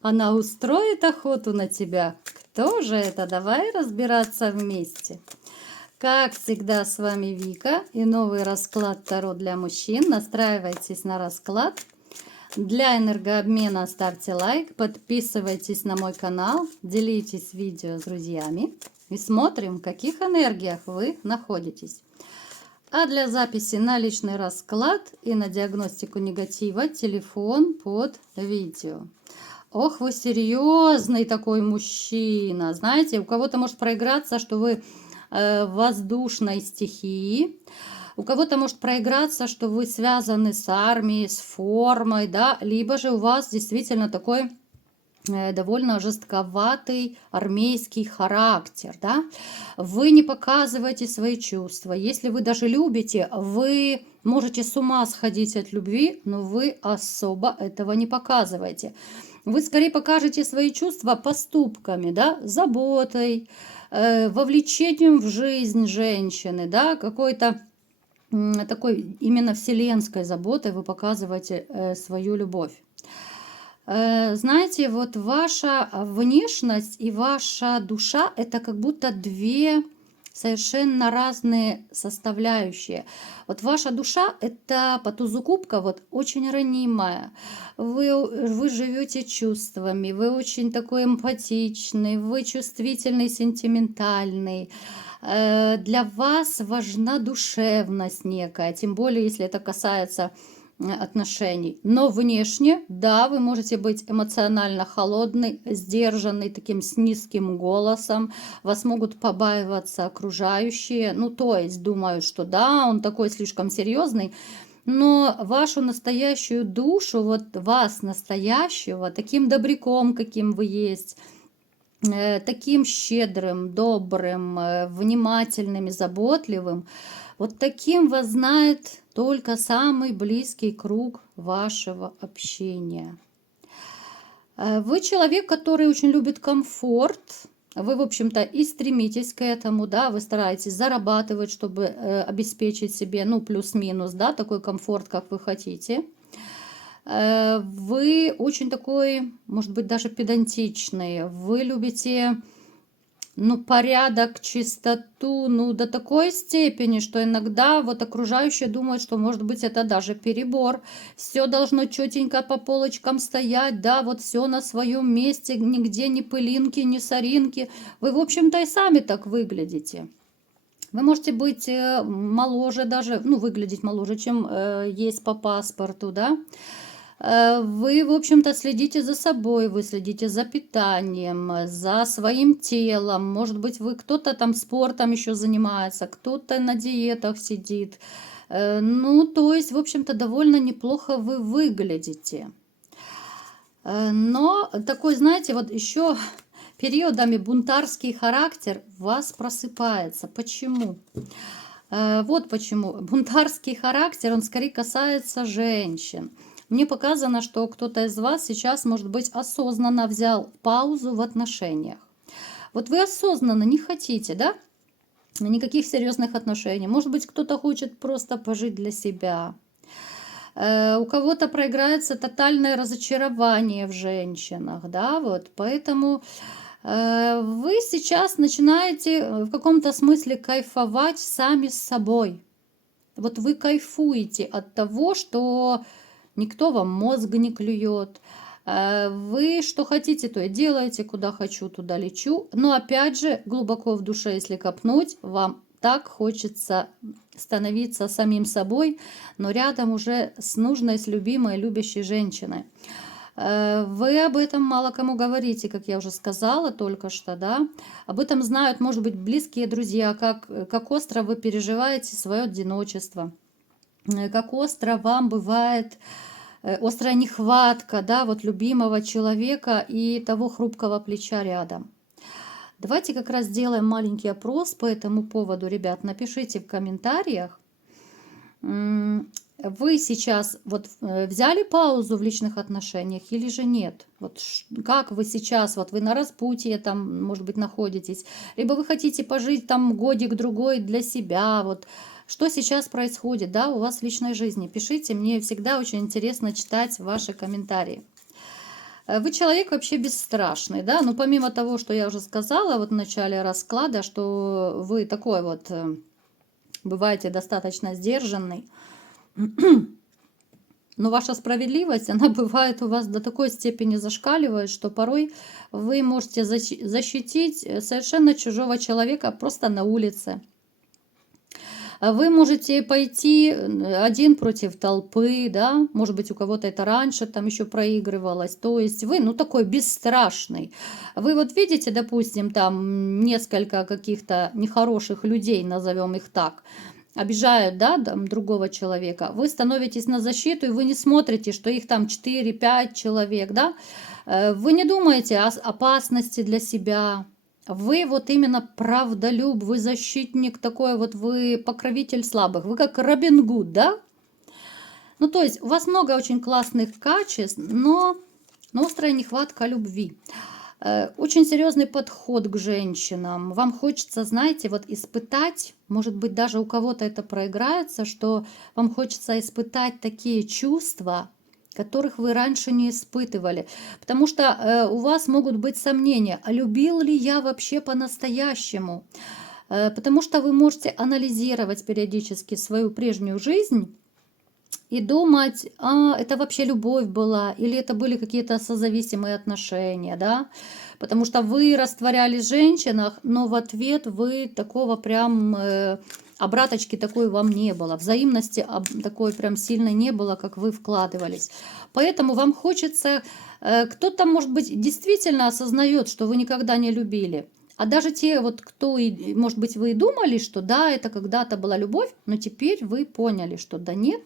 Она устроит охоту на тебя. Кто же это? Давай разбираться вместе. Как всегда, с вами Вика и новый расклад Таро для мужчин. Настраивайтесь на расклад. Для энергообмена ставьте лайк, подписывайтесь на мой канал, делитесь видео с друзьями и смотрим, в каких энергиях вы находитесь. А для записи на личный расклад и на диагностику негатива телефон под видео. Ох, вы серьезный такой мужчина. Знаете, у кого-то может проиграться, что вы воздушной стихии. У кого-то может проиграться, что вы связаны с армией, с формой, да, либо же у вас действительно такой довольно жестковатый армейский характер, да. Вы не показываете свои чувства. Если вы даже любите, вы можете с ума сходить от любви, но вы особо этого не показываете. Вы скорее покажете свои чувства поступками, да, заботой, вовлечением в жизнь женщины, да, какой-то такой именно вселенской заботой вы показываете свою любовь. Знаете, вот ваша внешность и ваша душа – это как будто две совершенно разные составляющие. Вот ваша душа – это по тузу кубка вот очень ранимая. Вы живете чувствами, вы очень такой эмпатичный, вы чувствительный, сентиментальный. Для вас важна душевность некая, тем более, если это касается отношений. Но внешне, да, вы можете быть эмоционально холодный, сдержанный, таким с низким голосом. Вас могут побаиваться окружающие. Ну, то есть думают, что да, он такой слишком серьезный. Но вашу настоящую душу, вот вас настоящего, таким добряком, каким вы есть, таким щедрым, добрым, внимательным и заботливым, вот таким вас знает только самый близкий круг вашего общения. Вы человек, который очень любит комфорт. Вы, в общем-то, и стремитесь к этому, да, вы стараетесь зарабатывать, чтобы обеспечить себе, ну, плюс-минус, да, такой комфорт, как вы хотите. Вы очень такой, может быть, даже педантичный. Вы любите, ну, порядок, чистоту, ну, до такой степени, что иногда вот окружающие думают, что, может быть, это даже перебор. Все должно четенько по полочкам стоять, да, вот все на своем месте, нигде ни пылинки, ни соринки. Вы, в общем-то, и сами так выглядите. Вы можете быть моложе даже, ну, выглядеть моложе, чем есть по паспорту, да. Вы, в общем-то, следите за собой, вы следите за питанием, за своим телом. Может быть, вы кто-то там спортом еще занимается, кто-то на диетах сидит. Ну, то есть, в общем-то, довольно неплохо вы выглядите. Но такой, знаете, вот еще периодами бунтарский характер у вас просыпается. Почему? Вот почему. Бунтарский характер, он скорее касается женщин. Мне показано, что кто-то из вас сейчас, может быть, осознанно взял паузу в отношениях. Вот вы осознанно не хотите, да? Никаких серьезных отношений. Может быть, кто-то хочет просто пожить для себя. У кого-то проиграется тотальное разочарование в женщинах, да, вот. Поэтому вы сейчас начинаете в каком-то смысле кайфовать сами с собой. Вот вы кайфуете от того, что никто вам мозг не клюет. Вы что хотите, то и делаете, куда хочу, туда лечу. Но опять же, глубоко в душе, если копнуть, вам так хочется становиться самим собой, но рядом уже с нужной, с любимой, любящей женщиной. Вы об этом мало кому говорите, как я уже сказала только что, да. Об этом знают, может быть, близкие друзья, как остро вы переживаете свое одиночество, как остро вам бывает острая нехватка, да, вот любимого человека и того хрупкого плеча рядом. Давайте как раз сделаем маленький опрос по этому поводу, ребят. Напишите в комментариях. Вы сейчас вот взяли паузу в личных отношениях или же нет? Вот как вы сейчас, вот вы на распутье там, может быть, находитесь, либо вы хотите пожить там годик-другой для себя, вот что сейчас происходит, да, у вас в личной жизни? Пишите, мне всегда очень интересно читать ваши комментарии. Вы человек вообще бесстрашный, да, ну помимо того, что я уже сказала вот в начале расклада, что вы такой вот бываете достаточно сдержанный, но ваша справедливость, она бывает у вас до такой степени зашкаливает, что порой вы можете защитить совершенно чужого человека просто на улице. Вы можете пойти один против толпы, да, может быть, у кого-то это раньше там еще проигрывалось, то есть вы, ну, такой бесстрашный. Вы вот видите, допустим, там несколько каких-то нехороших людей, назовем их так, обижают, да, там, другого человека, вы становитесь на защиту, и вы не смотрите, что их там 4-5 человек, да, вы не думаете о опасности для себя. Вы вот именно правдолюб, вы защитник такой, вот вы покровитель слабых, вы как Робин Гуд, да? Ну, то есть у вас много очень классных качеств, но острая нехватка любви. Очень серьезный подход к женщинам. Вам хочется, знаете, вот испытать, может быть, даже у кого-то это проиграется, что вам хочется испытать такие чувства, которых вы раньше не испытывали. Потому что у вас могут быть сомнения, а любил ли я вообще по-настоящему? Потому что вы можете анализировать периодически свою прежнюю жизнь и думать, а это вообще любовь была, или это были какие-то созависимые отношения, да? Потому что вы растворялись в женщинах, но в ответ вы такого прям обраточки такой вам не было, взаимности такой прям сильной не было, как вы вкладывались. Поэтому вам хочется, кто-то, может быть, действительно осознает, что вы никогда не любили. А даже те, вот кто, может быть, вы и думали, что да, это когда-то была любовь, но теперь вы поняли, что да нет,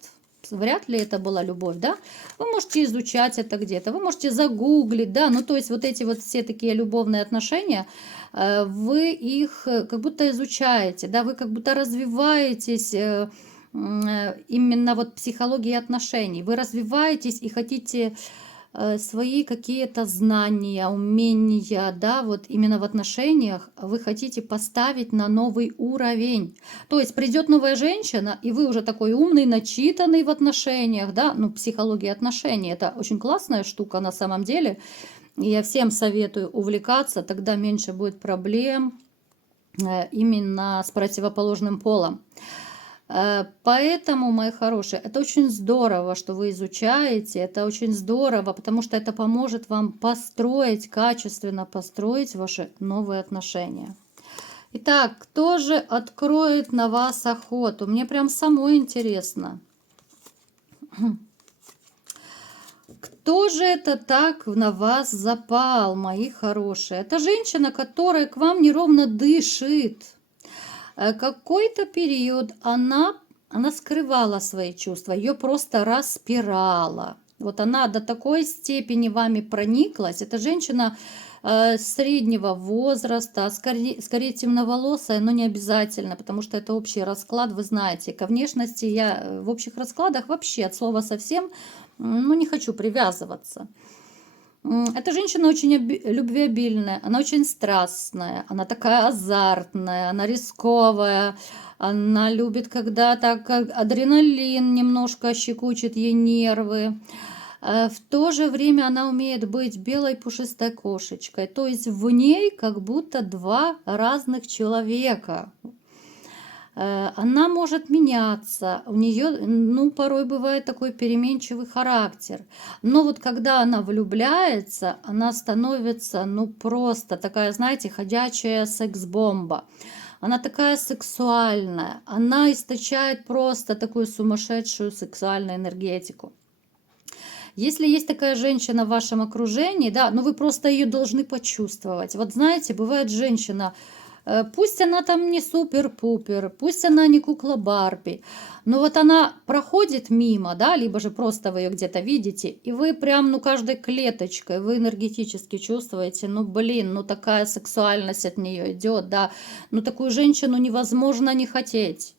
вряд ли это была любовь, да? Вы можете изучать это где-то, вы можете загуглить, да, ну то есть вот эти вот все такие любовные отношения, вы их как будто изучаете, да, вы как будто развиваетесь именно вот психологии отношений, вы развиваетесь и хотите свои какие-то знания, умения, да, вот именно в отношениях вы хотите поставить на новый уровень. То есть придет новая женщина, и вы уже такой умный, начитанный в отношениях, да, ну, психология отношений, это очень классная штука на самом деле. И я всем советую увлекаться, тогда меньше будет проблем именно с противоположным полом. Поэтому, мои хорошие, это очень здорово, что вы изучаете, это очень здорово, потому что это поможет вам построить, качественно построить ваши новые отношения. Итак, кто же откроет на вас охоту? Мне прям самой интересно. Кто же это так на вас запал, мои хорошие? Это женщина, которая к вам неровно дышит. Какой-то период она скрывала свои чувства, ее просто распирала. Вот она до такой степени вами прониклась. Это женщина среднего возраста, скорее темноволосая, но не обязательно, потому что это общий расклад, вы знаете. Ко внешности я в общих раскладах вообще от слова совсем, ну, не хочу привязываться. Эта женщина очень любвеобильная, она очень страстная, она такая азартная, она рисковая, она любит, когда так как адреналин немножко щекочет ей нервы. В то же время она умеет быть белой пушистой кошечкой, то есть в ней как будто два разных человека. Она может меняться, у нее, ну, порой бывает такой переменчивый характер. Но вот когда она влюбляется, она становится, ну, просто такая, знаете, ходячая секс-бомба. Она такая сексуальная, она источает просто такую сумасшедшую сексуальную энергетику. Если есть такая женщина в вашем окружении, да, ну вы просто ее должны почувствовать. Вот знаете, бывает женщина, пусть она там не супер-пупер, пусть она не кукла Барби, но вот она проходит мимо, да, либо же просто вы ее где-то видите, и вы прям, ну, каждой клеточкой, вы энергетически чувствуете, ну, блин, ну, такая сексуальность от нее идет, да, ну, такую женщину невозможно не хотеть.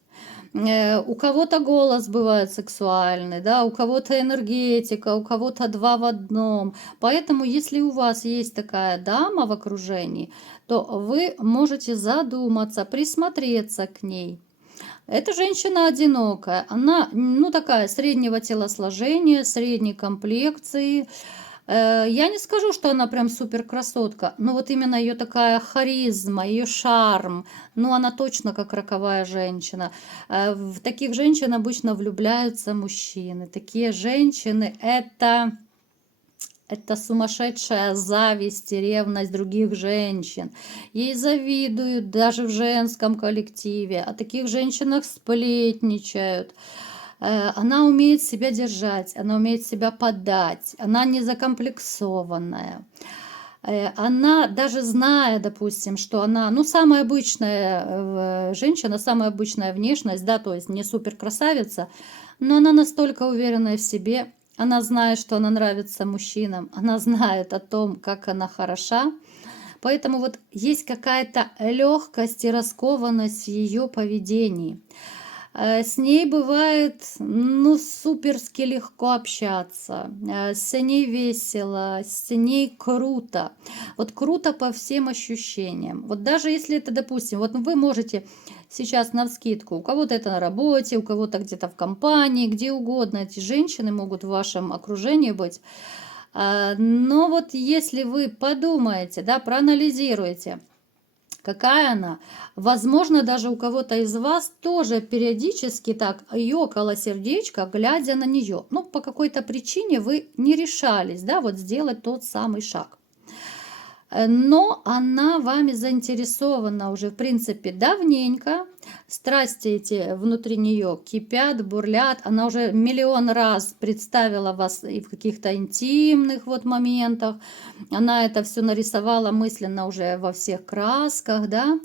У кого-то голос бывает сексуальный, да, у кого-то энергетика, у кого-то два в одном. Поэтому, если у вас есть такая дама в окружении, то вы можете задуматься, присмотреться к ней. Эта женщина одинокая, она, ну, такая среднего телосложения, средней комплекции, Я не скажу, что она прям супер красотка, но вот именно ее такая харизма, ее шарм, ну она точно как роковая женщина. В таких женщин обычно влюбляются мужчины. Такие женщины это сумасшедшая зависть и ревность других женщин. Ей завидуют даже в женском коллективе. О таких женщинах сплетничают. Она умеет себя держать, она умеет себя подать, она не закомплексованная. Она, даже зная, допустим, что она, ну, самая обычная женщина, самая обычная внешность, да, то есть не супер красавица, но она настолько уверенная в себе, она знает, что она нравится мужчинам, она знает о том, как она хороша. Поэтому вот есть какая-то легкость и раскованность в ее поведении. С ней бывает, ну, суперски легко общаться, с ней весело, с ней круто. Вот круто по всем ощущениям. Вот даже если это, допустим, вот вы можете сейчас навскидку, у кого-то это на работе, у кого-то где-то в компании, где угодно, эти женщины могут в вашем окружении быть. Но вот если вы подумаете, да, проанализируете, какая она, возможно, даже у кого-то из вас тоже периодически так ёкало сердечко, глядя на нее. Ну, по какой-то причине вы не решались, да, вот сделать тот самый шаг. Но она вами заинтересована уже, в принципе, давненько. Страсти эти внутри нее кипят, бурлят. Она уже миллион раз представила вас и в каких-то интимных вот моментах. Она это все нарисовала мысленно уже во всех красках, да.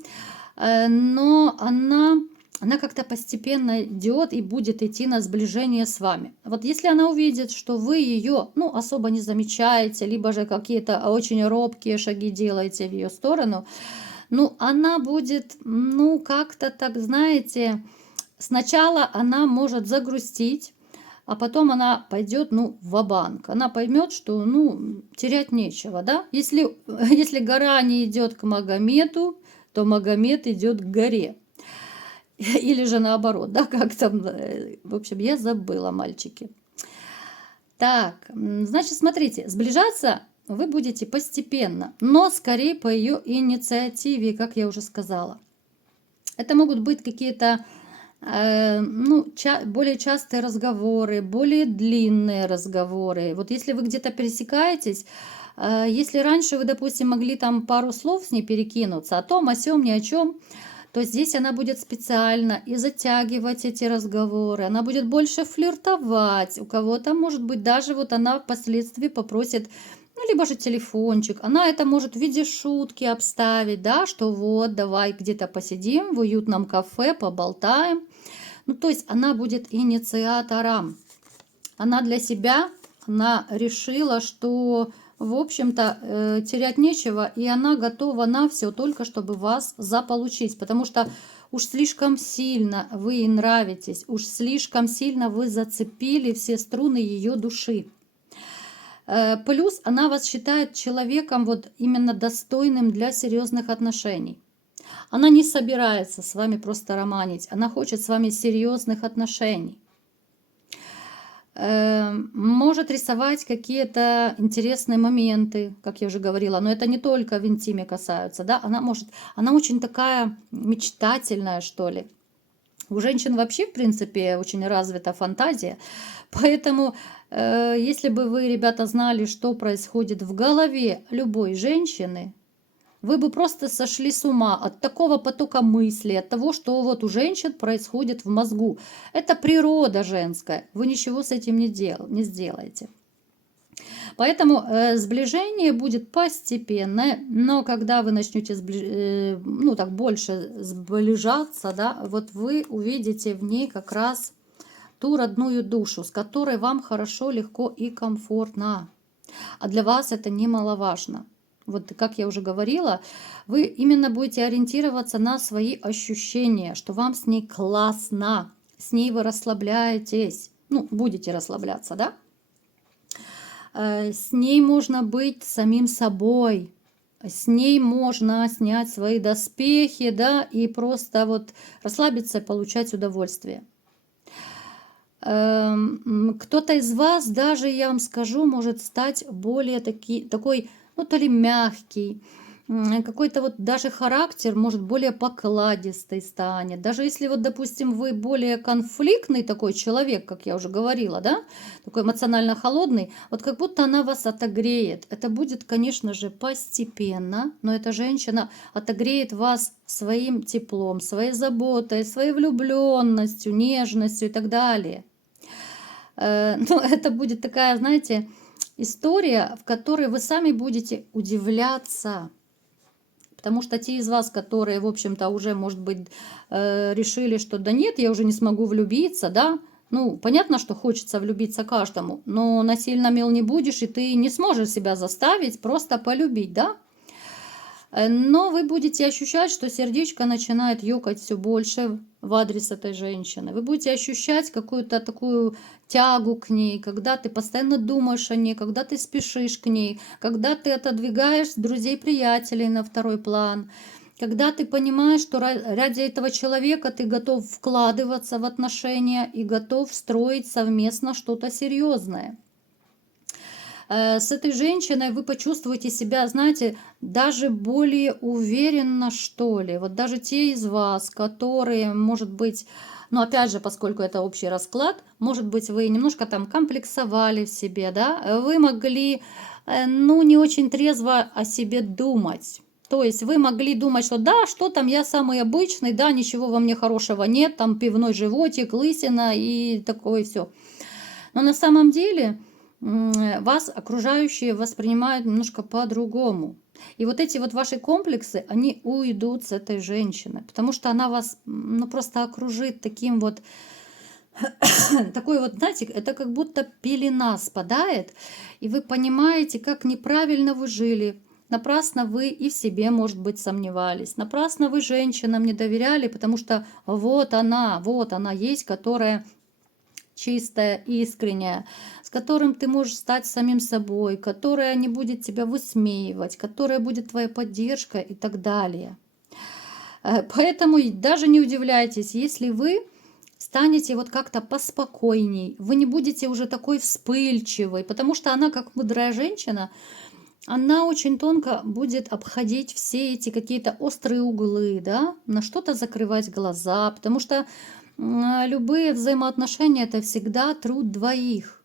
Но она как-то постепенно идет и будет идти на сближение с вами. Вот если она увидит, что вы ее, ну, особо не замечаете, либо же какие-то очень робкие шаги делаете в ее сторону, ну, она будет, ну, как-то так, знаете, сначала она может загрустить, а потом она пойдет, ну, ва-банк. Она поймет, что, ну, терять нечего, да? Если гора не идет к Магомету, то Магомед идет к горе. Или же наоборот, да, как там, в общем, я забыла, мальчики. Так, значит, смотрите, сближаться вы будете постепенно, но скорее по ее инициативе, как я уже сказала. Это могут быть какие-то ну, более частые разговоры, более длинные разговоры. Вот если вы где-то пересекаетесь, если раньше вы, допустим, могли там пару слов с ней перекинуться о том, о сём, ни о чем, то здесь она будет специально и затягивать эти разговоры, она будет больше флиртовать, у кого-то, может быть, даже вот она впоследствии попросит, ну, либо же телефончик, она это может в виде шутки обставить, да, что вот, давай где-то посидим в уютном кафе, поболтаем. Ну, то есть она будет инициатором. Она для себя, она решила, что, в общем-то, терять нечего, и она готова на все, только чтобы вас заполучить, потому что уж слишком сильно вы ей нравитесь, уж слишком сильно вы зацепили все струны ее души. Плюс она вас считает человеком вот именно достойным для серьезных отношений. Она не собирается с вами просто романить, она хочет с вами серьезных отношений. Может рисовать какие-то интересные моменты, как я уже говорила, но это не только в интиме касаются, да, она очень такая мечтательная, что ли. У женщин вообще, в принципе, очень развита фантазия, поэтому, если бы вы, ребята, знали, что происходит в голове любой женщины, вы бы просто сошли с ума от такого потока мыслей, от того, что вот у женщин происходит в мозгу. Это природа женская, вы ничего с этим не сделаете. Поэтому сближение будет постепенное, но когда вы начнете ну, так больше сближаться, да, вот вы увидите в ней как раз ту родную душу, с которой вам хорошо, легко и комфортно. А для вас это немаловажно. Вот как я уже говорила, вы именно будете ориентироваться на свои ощущения, что вам с ней классно, с ней вы расслабляетесь, ну, будете расслабляться, да? С ней можно быть самим собой, с ней можно снять свои доспехи, да, и просто вот расслабиться и получать удовольствие. Кто-то из вас даже, я вам скажу, может стать более такой, ну, то ли мягкий, какой-то вот даже характер, может, более покладистый станет. Даже если вот, допустим, вы более конфликтный такой человек, как я уже говорила, да, такой эмоционально холодный, вот как будто она вас отогреет. Это будет, конечно же, постепенно, но эта женщина отогреет вас своим теплом, своей заботой, своей влюбленностью, нежностью и так далее. Ну, это будет такая, знаете, история, в которой вы сами будете удивляться. Потому что те из вас, которые, в общем-то, уже, может быть, решили, что да нет, я уже не смогу влюбиться, да, ну, понятно, что хочется влюбиться каждому, но насильно мил не будешь, и ты не сможешь себя заставить просто полюбить, да? Но вы будете ощущать, что сердечко начинает ёкать все больше в адрес этой женщины. Вы будете ощущать какую-то такую тягу к ней, когда ты постоянно думаешь о ней, когда ты спешишь к ней, когда ты отодвигаешь друзей-приятелей на второй план, когда ты понимаешь, что ради этого человека ты готов вкладываться в отношения и готов строить совместно что-то серьезное. С этой женщиной вы почувствуете себя, знаете, даже более уверенно, что ли. Вот даже те из вас, которые, может быть, ну, опять же, поскольку это общий расклад, может быть, вы немножко там комплексовали в себе, да, вы могли, ну, не очень трезво о себе думать. То есть вы могли думать, что да, что там, я самый обычный, да, ничего во мне хорошего нет, там пивной животик, лысина и такое все. Но на самом деле вас окружающие воспринимают немножко по-другому. И вот эти вот ваши комплексы, они уйдут с этой женщины, потому что она вас, ну, просто окружит таким вот, такой вот, знаете, это как будто пелена спадает, и вы понимаете, как неправильно вы жили. Напрасно вы и в себе, может быть, сомневались. Напрасно вы женщинам не доверяли, потому что вот она есть, которая чистая, искренняя, с которым ты можешь стать самим собой, которая не будет тебя высмеивать, которая будет твоя поддержка и так далее. Поэтому даже не удивляйтесь, если вы станете вот как-то поспокойней, вы не будете уже такой вспыльчивой, потому что она, как мудрая женщина, она очень тонко будет обходить все эти какие-то острые углы, да, на что-то закрывать глаза, потому что любые взаимоотношения это всегда труд двоих.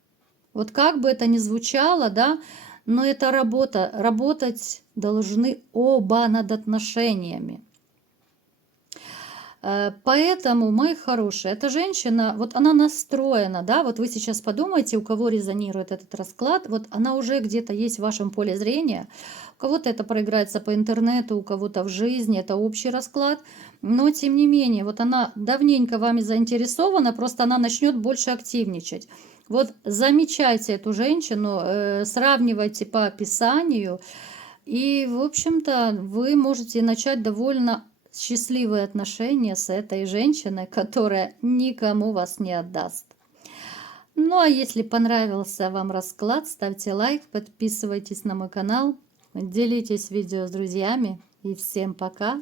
Вот как бы это ни звучало, да, но это работа. Работать должны оба над отношениями. Поэтому, мои хорошие, эта женщина, вот она настроена, да, вот вы сейчас подумайте, у кого резонирует этот расклад, вот она уже где-то есть в вашем поле зрения, у кого-то это проиграется по интернету, у кого-то в жизни, это общий расклад, но тем не менее, вот она давненько вами заинтересована, просто она начнет больше активничать. Вот замечайте эту женщину, сравнивайте по описанию, и, в общем-то, вы можете начать довольно счастливые отношения с этой женщиной, которая никому вас не отдаст. Ну а если понравился вам расклад, ставьте лайк, подписывайтесь на мой канал, делитесь видео с друзьями и всем пока!